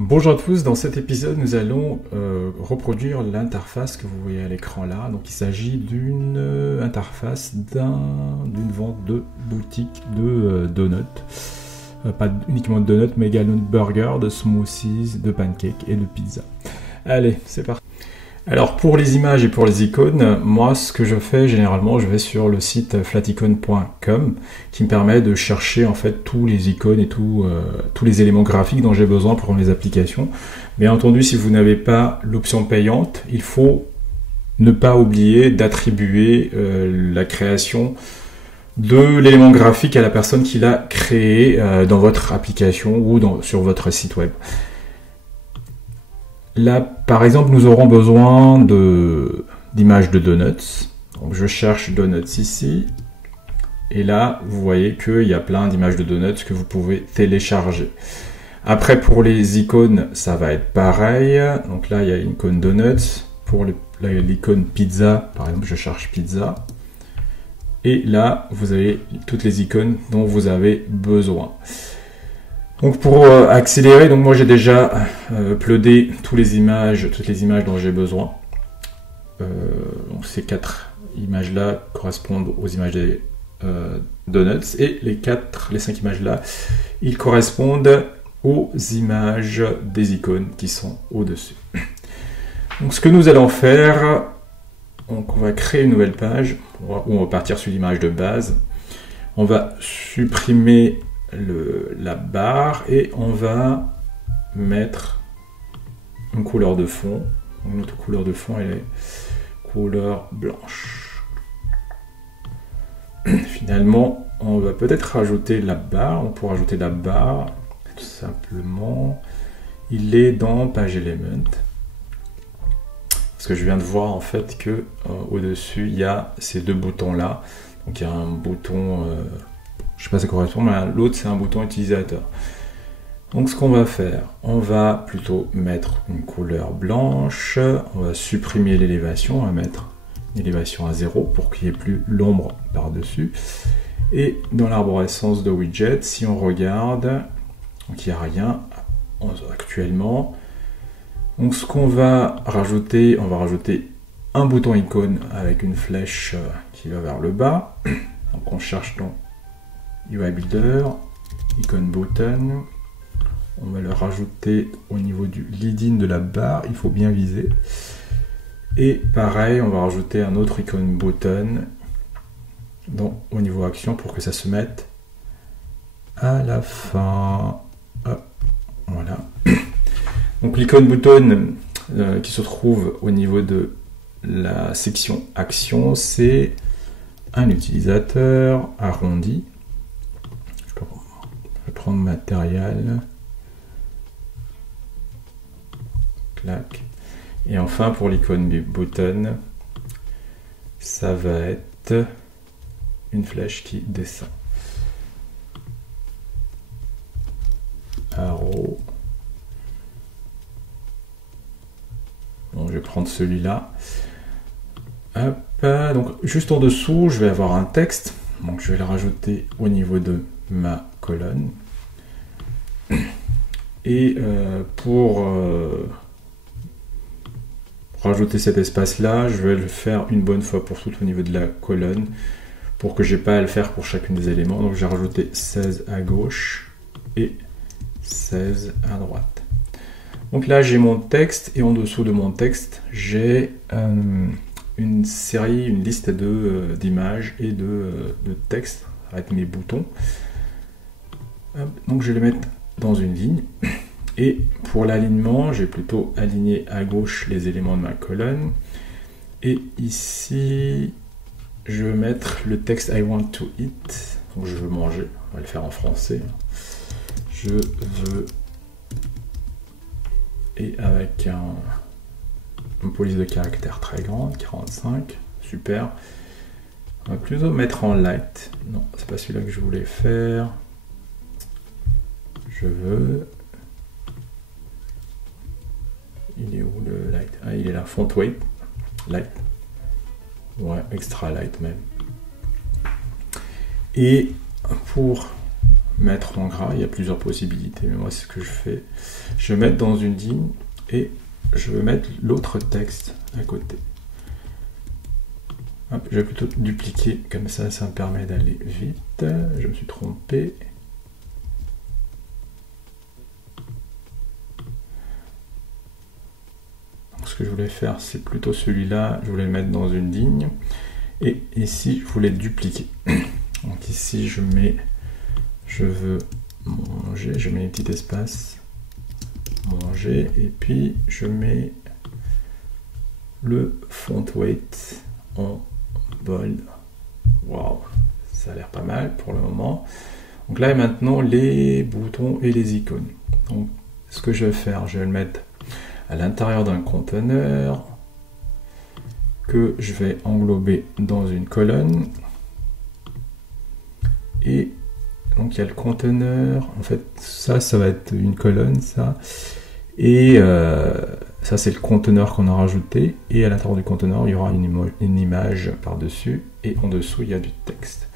Bonjour à tous, dans cet épisode nous allons reproduire l'interface que vous voyez à l'écran là. Donc il s'agit d'une interface d'une vente de boutique de donuts. Pas uniquement de donuts mais également de burgers, de smoothies, de pancakes et de pizza. Allez, c'est parti. Alors pour les images et pour les icônes, moi ce que je fais généralement, je vais sur le site flaticon.com qui me permet de chercher en fait tous les icônes et tous les éléments graphiques dont j'ai besoin pour mes applications. Bien entendu, si vous n'avez pas l'option payante, il faut ne pas oublier d'attribuer la création de l'élément graphique à la personne qui l'a créé dans votre application ou sur votre site web. Là, par exemple, nous aurons besoin d'images de donuts. Donc, je cherche donuts ici. Et là, vous voyez qu'il y a plein d'images de donuts que vous pouvez télécharger. Après, pour les icônes, ça va être pareil. Donc là, il y a une icône donuts. Pour l'icône pizza, par exemple, je cherche pizza. Et là, vous avez toutes les icônes dont vous avez besoin. Donc pour accélérer, donc moi j'ai déjà uploadé toutes les images dont j'ai besoin. Donc ces 4 images là correspondent aux images des donuts et les 5 images là, ils correspondent aux images des icônes qui sont au-dessus. Donc ce que nous allons faire, donc on va créer une nouvelle page où on va partir sur l'image de base. On va supprimer la barre et on va mettre une couleur de fond. Donc, notre couleur de fond elle est couleur blanche. Finalement, on va peut-être rajouter la barre. On pourra rajouter la barre tout simplement. Il est dans Page Element. Parce que je viens de voir en fait que au-dessus il y a ces deux boutons là. Donc il y a un bouton je sais pas si ça correspond, mais l'autre c'est un bouton utilisateur. Donc ce qu'on va faire, on va plutôt mettre une couleur blanche, on va supprimer l'élévation, on va mettre une élévation à 0 pour qu'il n'y ait plus l'ombre par-dessus. Et dans l'arborescence de widget, si on regarde, donc il n'y a rien actuellement. Donc ce qu'on va rajouter, on va rajouter un bouton icône avec une flèche qui va vers le bas. Donc on cherche dans UI Builder, Icon Button, on va le rajouter au niveau du lead-in de la barre, il faut bien viser. Et pareil, on va rajouter un autre Icon Button au niveau action pour que ça se mette à la fin. Hop, voilà. Donc l'Icon Button qui se trouve au niveau de la section action, c'est un utilisateur arrondi. Je vais prendre matériel, clac. Et enfin pour l'icône du button, ça va être une flèche qui descend. Arrow. Bon, je vais prendre celui-là. Hop, donc juste en dessous, je vais avoir un texte. Donc je vais le rajouter au niveau de ma colonne. Et pour rajouter cet espace là, je vais le faire une bonne fois pour toutes au niveau de la colonne pour que j'ai pas à le faire pour chacune des éléments. Donc j'ai rajouté 16 à gauche et 16 à droite. Donc là j'ai mon texte et en dessous de mon texte j'ai une liste d'images et de textes avec mes boutons. Donc je vais les mettre dans une ligne. Et pour l'alignement, j'ai plutôt aligné à gauche les éléments de ma colonne. Et ici, je vais mettre le texte I want to eat. Donc je veux manger. On va le faire en français. Je veux. Et avec une police de caractère très grande, 45. Super. On va plutôt mettre en light. Non, c'est pas celui-là que je voulais faire. Je veux. Il est où le light? Ah, il est là, font weight. Light. Ouais, extra light même. Et pour mettre en gras, il y a plusieurs possibilités, mais moi c'est ce que je fais. Je vais mettre dans une ligne et je vais mettre l'autre texte à côté. Hop, je vais plutôt dupliquer, comme ça, ça me permet d'aller vite. Je me suis trompé. Donc, ce que je voulais faire, c'est plutôt celui-là. Je voulais le mettre dans une ligne. Et ici, je voulais dupliquer. Donc ici, je veux manger, je mets un petit espace, manger, et puis je mets le font weight en bold. Waouh, ça a l'air pas mal pour le moment. Donc là et maintenant les boutons et les icônes. Donc ce que je vais faire, je vais le mettre à l'intérieur d'un conteneur que je vais englober dans une colonne. Et donc il y a le conteneur, en fait ça va être une colonne, ça. Et ça c'est le conteneur qu'on a rajouté, et à l'intérieur du conteneur il y aura une image par-dessus, et en dessous il y a du texte.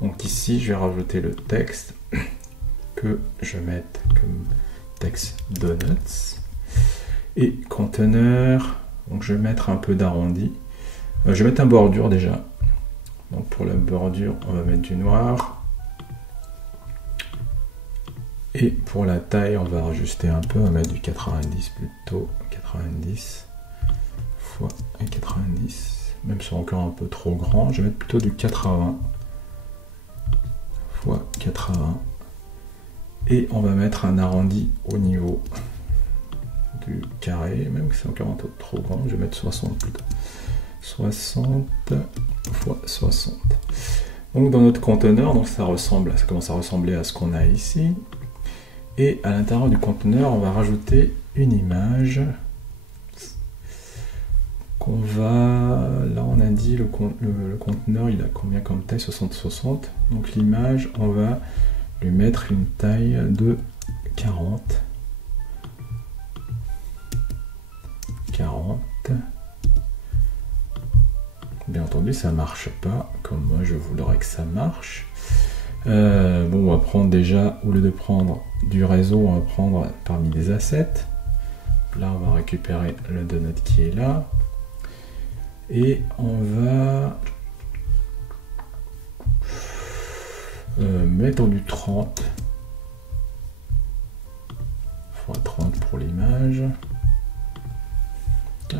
Donc ici je vais rajouter le texte que je vais mettre comme texte donuts, et conteneur, donc je vais mettre un peu d'arrondi, je vais mettre un bordure déjà. Donc pour la bordure on va mettre du noir. Et pour la taille, on va ajuster un peu, on va mettre du 90 plutôt, 90 fois 90, même si c'est encore un peu trop grand, je vais mettre plutôt du 80 fois 80, et on va mettre un arrondi au niveau du carré, même si c'est encore un peu trop grand, je vais mettre 60 plutôt, 60 fois 60. Donc dans notre conteneur, donc ça commence à ressembler à ce qu'on a ici. Et à l'intérieur du conteneur, on va rajouter une image qu'on va... Là, on a dit le conteneur, il a combien comme taille? 60-60. Donc l'image, on va lui mettre une taille de 40. 40. Bien entendu, ça marche pas comme moi je voudrais que ça marche. Bon, on va prendre déjà, au lieu de prendre du réseau, on va prendre parmi les assets. Là, on va récupérer le donut qui est là. Et on va mettre du 30 x 30 pour l'image.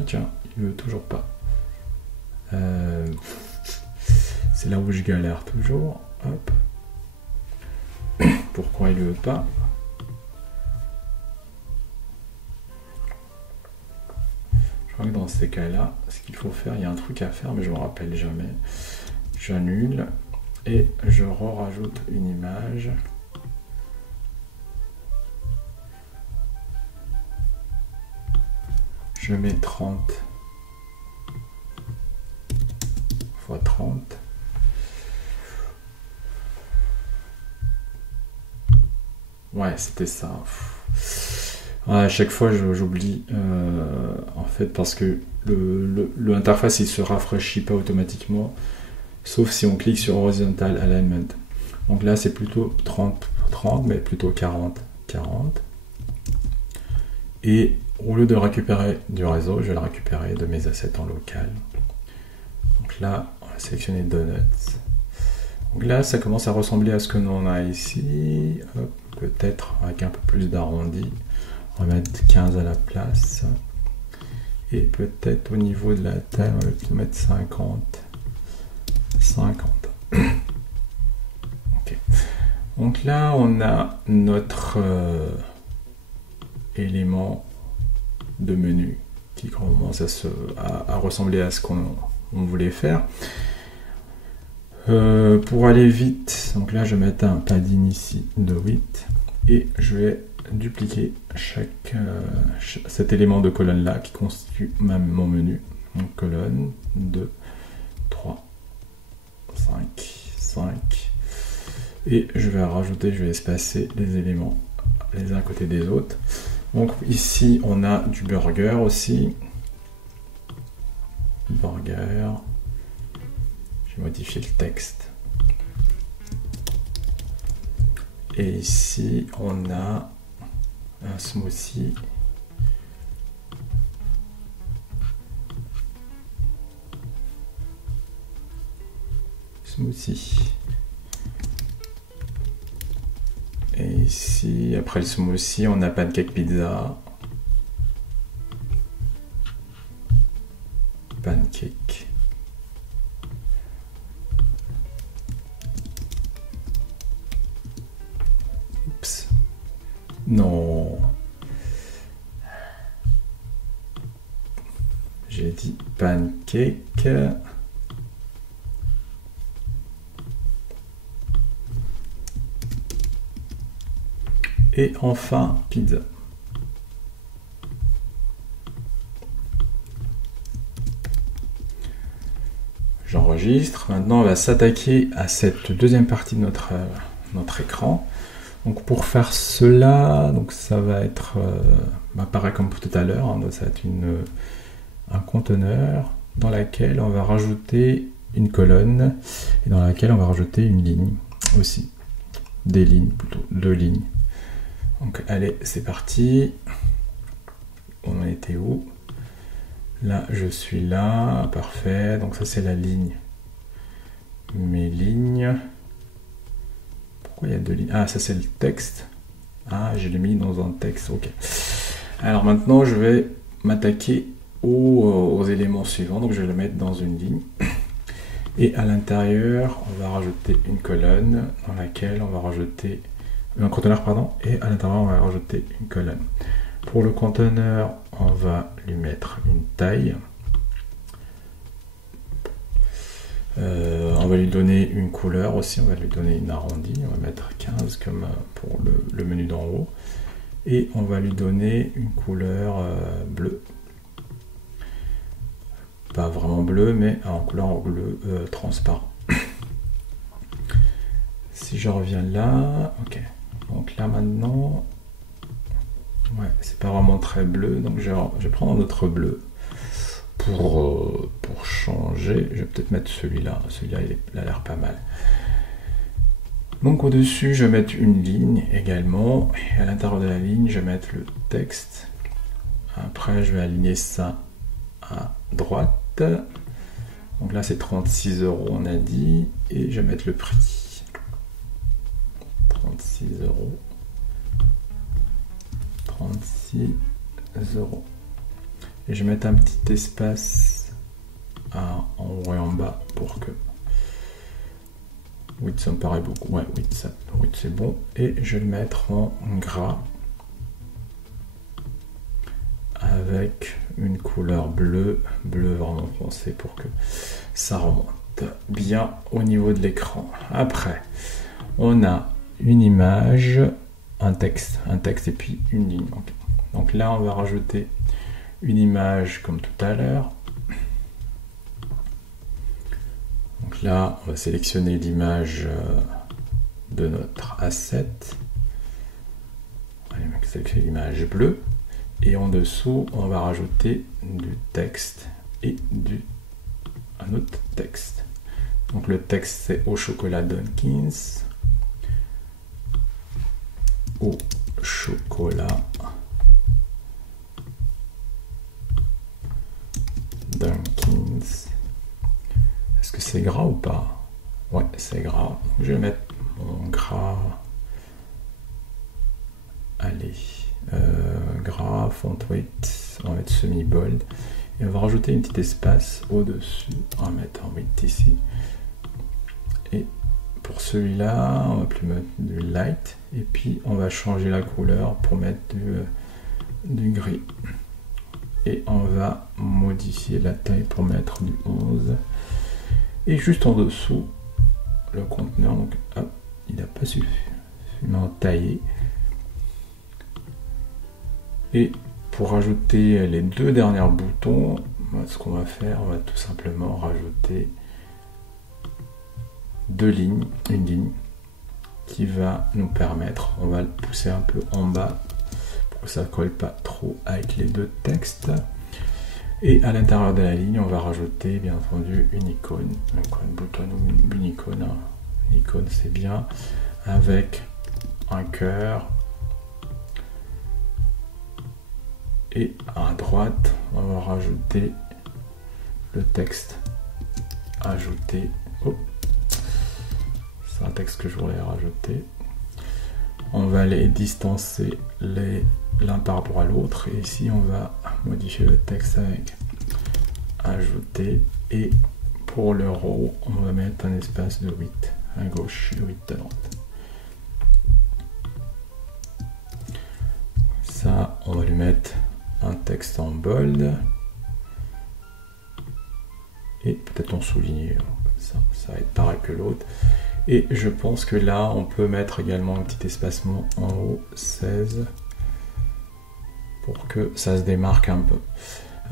Tiens, il veut toujours pas. C'est là où je galère toujours. Hop. Pourquoi il ne veut pas? Je crois que dans ces cas-là, ce qu'il faut faire, il y a un truc à faire, mais je ne me rappelle jamais. J'annule et je rajoute une image. Je mets 30 x 30. Ouais, c'était ça. Ouais, à chaque fois, j'oublie. En fait, parce que l'interface, il se rafraîchit pas automatiquement, sauf si on clique sur Horizontal Alignment. Donc là, c'est plutôt 30, mais plutôt 40. Et au lieu de récupérer du réseau, je vais le récupérer de mes assets en local. Donc là, on va sélectionner Donuts. Donc là, ça commence à ressembler à ce que l'on a ici. Peut-être avec un peu plus d'arrondi. On va mettre 15 à la place. Et peut-être au niveau de la taille, on va plutôt mettre 50. Ok. Donc là, on a notre élément de menu qui commence à ressembler à ce qu'on voulait faire. Pour aller vite, donc là je vais mettre un padding ici de 8 et je vais dupliquer cet élément de colonne là qui constitue mon menu. Donc colonne 2, 3, 5 et je vais espacer les éléments les uns à côté des autres. Donc ici on a du burger aussi. Burger. Je vais modifier le texte. Et ici, on a un smoothie. Et ici, après le smoothie, on a pancake pizza. Pancake. Oups. Non. J'ai dit pancake. Et enfin, pizza. J'enregistre. Maintenant, on va s'attaquer à cette deuxième partie de notre écran. Donc, pour faire cela, donc ça va être pareil comme tout à l'heure. Hein, ça va être un conteneur dans lequel on va rajouter une colonne et dans laquelle on va rajouter une ligne aussi. Des lignes, plutôt 2 lignes. Donc allez, c'est parti. On en était où? Là, je suis là. Parfait. Donc ça, c'est la ligne. Mes lignes. Pourquoi il y a 2 lignes? Ah, ça, c'est le texte. Ah, je l'ai mis dans un texte. Ok. Alors maintenant, je vais m'attaquer aux éléments suivants. Donc je vais le mettre dans une ligne. Et à l'intérieur, on va rajouter une colonne dans laquelle on va rajouter un conteneur, pardon, et à l'intérieur on va rajouter une colonne. Pour le conteneur, on va lui mettre une taille. On va lui donner une couleur aussi, on va lui donner une arrondie, on va mettre 15 comme pour le menu d'en haut. Et on va lui donner une couleur bleue. Pas vraiment bleu, mais en couleur bleu transparent. Si je reviens là, ok. Donc là maintenant, ouais, c'est pas vraiment très bleu, donc je vais prendre un autre bleu pour changer. Je vais peut-être mettre celui-là. Celui-là, il a l'air pas mal. Donc au-dessus, je vais mettre une ligne également. Et à l'intérieur de la ligne, je vais mettre le texte. Après, je vais aligner ça à droite. Donc là, c'est 36 €, on a dit. Et je vais mettre le prix. 36 €. 36 €. Et je vais mettre un petit espace en haut et en bas pour que 8 ça me paraît beaucoup. Ouais, 8 c'est bon. Et je vais le mettre en gras avec une couleur bleu vraiment foncé pour que ça remonte bien au niveau de l'écran. Après, on a une image, un texte et puis une ligne. Donc là, on va rajouter une image comme tout à l'heure. Donc là, on va sélectionner l'image de notre asset. On va sélectionner l'image bleue. Et en dessous, on va rajouter du texte et un autre texte. Donc le texte, c'est au chocolat Dunkins. Au chocolat Dunkins. Est-ce que c'est gras ou pas? Ouais, c'est gras. Je vais mettre mon gras. Allez. Gras, font weight, on va mettre semi-bold et on va rajouter un petit espace au-dessus, on va mettre en weight ici. Et pour celui-là, on va plus mettre du light et puis on va changer la couleur pour mettre du gris. Et on va modifier la taille pour mettre du 11. Et juste en dessous, le conteneur, donc hop, il n'a pas suffisamment taillé. Et pour rajouter les 2 derniers boutons, ce qu'on va faire, on va tout simplement rajouter 2 lignes, une ligne qui va nous permettre, on va le pousser un peu en bas pour que ça ne colle pas trop avec les 2 textes. Et à l'intérieur de la ligne, on va rajouter bien entendu une icône, un bouton ou une icône. Une icône, c'est bien, avec un cœur. Et à droite, on va rajouter le texte. Ajouter. Oh. C'est un texte que je voulais rajouter. On va les distancer l'un par rapport à l'autre. Et ici, on va modifier le texte avec ajouter. Et pour le row, on va mettre un espace de 8 à gauche et 8 à droite. Ça, on va lui mettre un texte en bold. Et peut-être en souligné. Ça va être pareil que l'autre. Et je pense que là, on peut mettre également un petit espacement en haut, 16, pour que ça se démarque un peu.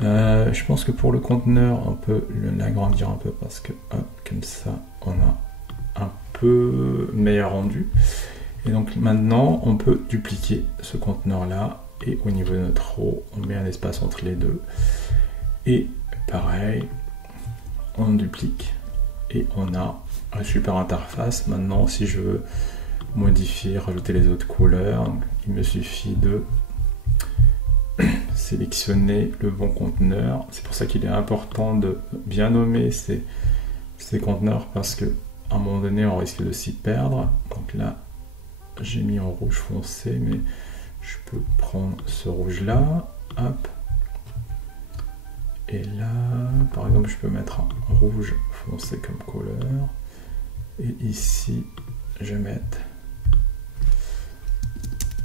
Je pense que pour le conteneur, on peut l'agrandir un peu parce que hop, comme ça, on a un peu meilleur rendu. Et donc maintenant, on peut dupliquer ce conteneur-là. Et au niveau de notre row, on met un espace entre les deux. Et pareil, on duplique. Et on a une super interface. Maintenant, si je veux modifier, rajouter les autres couleurs, il me suffit de sélectionner le bon conteneur. C'est pour ça qu'il est important de bien nommer ces conteneurs parce que à un moment donné, on risque de s'y perdre. Donc là, j'ai mis en rouge foncé, mais je peux prendre ce rouge-là. Hop. Et là, par exemple, je peux mettre un rouge foncé comme couleur. Et ici, je vais mettre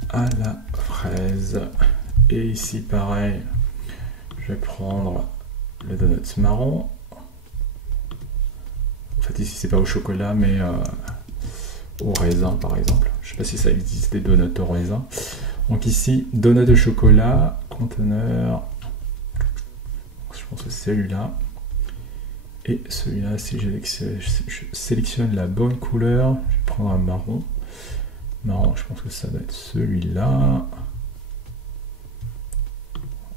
à la fraise. Et ici, pareil, je vais prendre le donut marron. En fait, ici, c'est pas au chocolat, mais au raisin, par exemple. Je sais pas si ça existe, des donuts au raisin. Donc ici, donut de chocolat, conteneur. Je pense que c'est celui-là. Et celui-là, si je sélectionne la bonne couleur, je vais prendre un marron. Marron, je pense que ça doit être celui-là.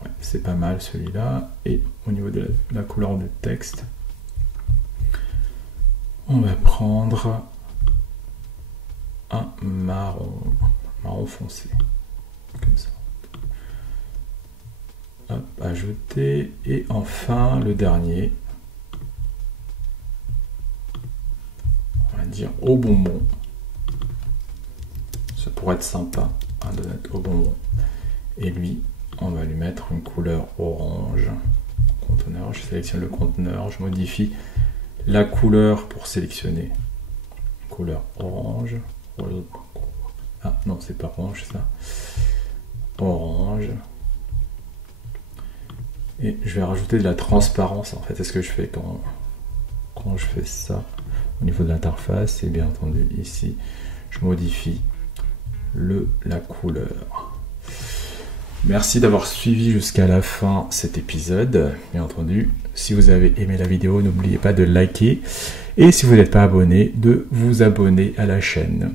Ouais, c'est pas mal celui-là. Et au niveau de la couleur du texte, on va prendre un marron foncé. Comme ça. Hop, ajouter. Et enfin, le dernier. On va dire au bonbon. Ça pourrait être sympa, un donut au bonbon. Et lui, on va lui mettre une couleur orange. Conteneur, je sélectionne le conteneur, je modifie la couleur pour sélectionner. Couleur orange. Ah non, c'est pas orange ça. Orange. Et je vais rajouter de la transparence. En fait, c'est ce que je fais quand je fais ça au niveau de l'interface. Et bien entendu, ici, je modifie la couleur. Merci d'avoir suivi jusqu'à la fin cet épisode. Bien entendu, si vous avez aimé la vidéo, n'oubliez pas de liker. Et si vous n'êtes pas abonné, de vous abonner à la chaîne.